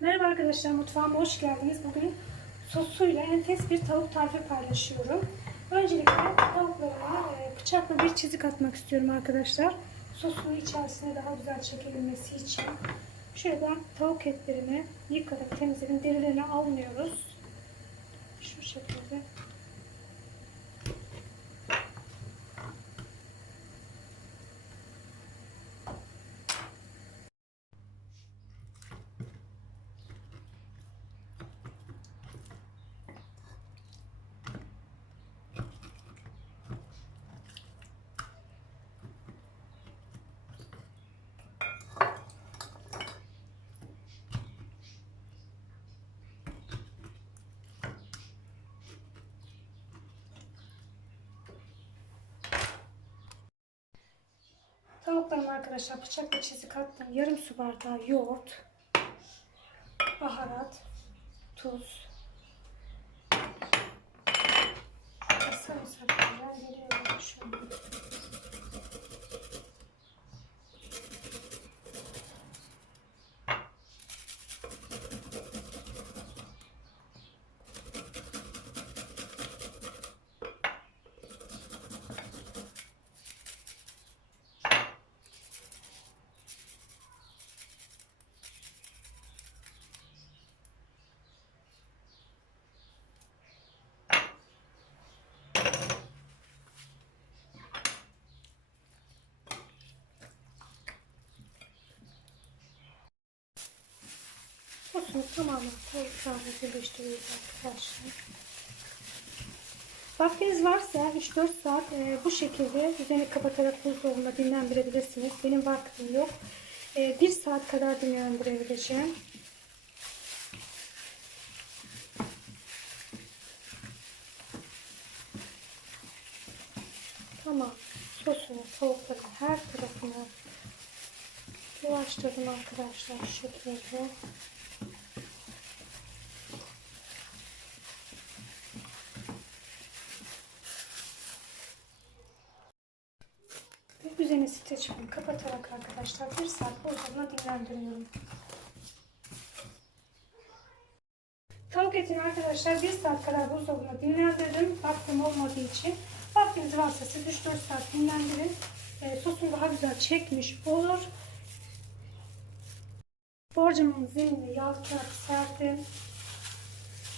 Merhaba arkadaşlar, mutfağıma hoş geldiniz. Bugün sosuyla enfes bir tavuk tarifi paylaşıyorum. Öncelikle tavuklarıma e, bıçakla bir çizik atmak istiyorum arkadaşlar. Sosu içerisine daha güzel çekebilmesi için. Ben tavuk etlerini yıkadım, temizledim. Derilerini almıyoruz. Şu şekilde. Tavuklarımı arkadaşlar bıçakla çizik attım. Yarım su bardağı yoğurt, baharat, tuz, ve sarımsak Sosunu tamamen tavuklarla birleştiriyoruz arkadaşlar. Vaktiniz varsa 3-4 saat e, bu şekilde üzerini kapatarak buzdolabında dinlendirebilirsiniz. Benim vaktim yok. E, 1 saat kadar dinlendirebileceğim. Tamam. Sosunu, tavukların her tarafına bulaştırdım arkadaşlar şu şekilde. Ve üzerine streçimi kapatarak arkadaşlar bir saat buzdolabına dinlendiriyorum. Tavuk etini arkadaşlar bir saat kadar buzdolabına dinlendirdim. Vaktim olmadığı için. Vaktiniz varsa siz 3-4 saat dinlendirin. E, sosunu daha güzel çekmiş olur. Borcamın üzerine yağ kağıt serdim.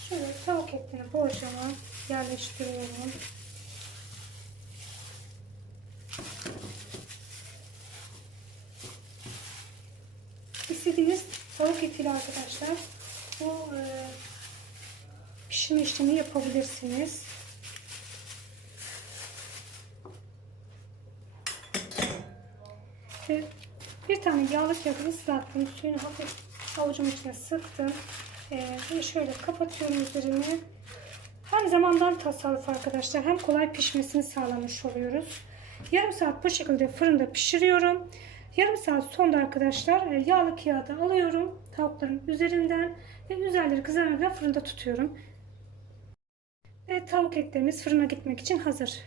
Şöyle tavuk etini borcama yerleştiriyorum. İstediğiniz tavuk etiyle arkadaşlar bu e, pişirme işlemi yapabilirsiniz. Ve bir tane yağlı kağıdı ıslattım. Suyunu hafif avucumun içine sıktım. Ve şöyle kapatıyorum üzerini. Hem zamandan tasarruf arkadaşlar hem kolay pişmesini sağlamış oluyoruz. Yarım saat bu şekilde fırında pişiriyorum. Yarım saat sonra arkadaşlar e, yağlı kağıdı alıyorum tavukların üzerinden ve üzerleri kızarmadan fırında tutuyorum. Ve tavuk etlerimiz fırına gitmek için hazır.